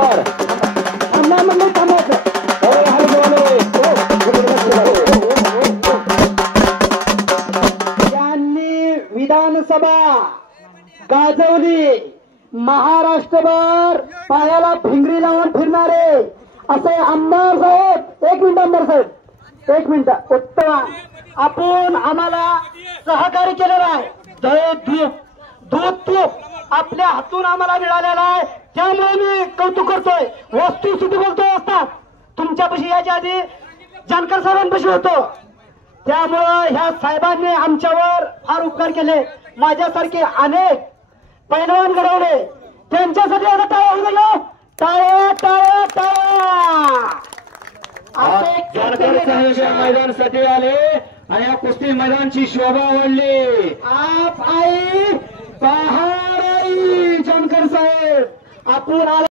बर थांबा म्हणलं थांबायचं. त्यांनी विधानसभा गाजवली, महाराष्ट्रभर पायाला भिंगरी लावून फिरणारे असे आमदार साहेब. एक मिनिट आमदार साहेब, एक मिनिट. उत्तम आपण आम्हाला सहकार्य केलेलं आहे. दूध तूप आपल्या हातून आम्हाला मिळालेला आहे, त्यामुळे मी कौतुक करतोय. वस्तुस्थिती बोलतोय असतात तुमच्यापाशी याच्या आधी जानकर साहेबांपाशी होतो, त्यामुळं ह्या साहेबांनी आमच्यावर फार उपकार केले. माझ्यासारखे अनेक पैलवान घडवले, त्यांच्यासाठी आता टाळ्या होऊ गेलो. टाळ्या टाळ्या टाळ्या. जानकर साहेब या मैदानासाठी आले आणि या कुस्ती मैदानाची शोभा वाढली. आप आई बहार आई जानकर साहेब आपण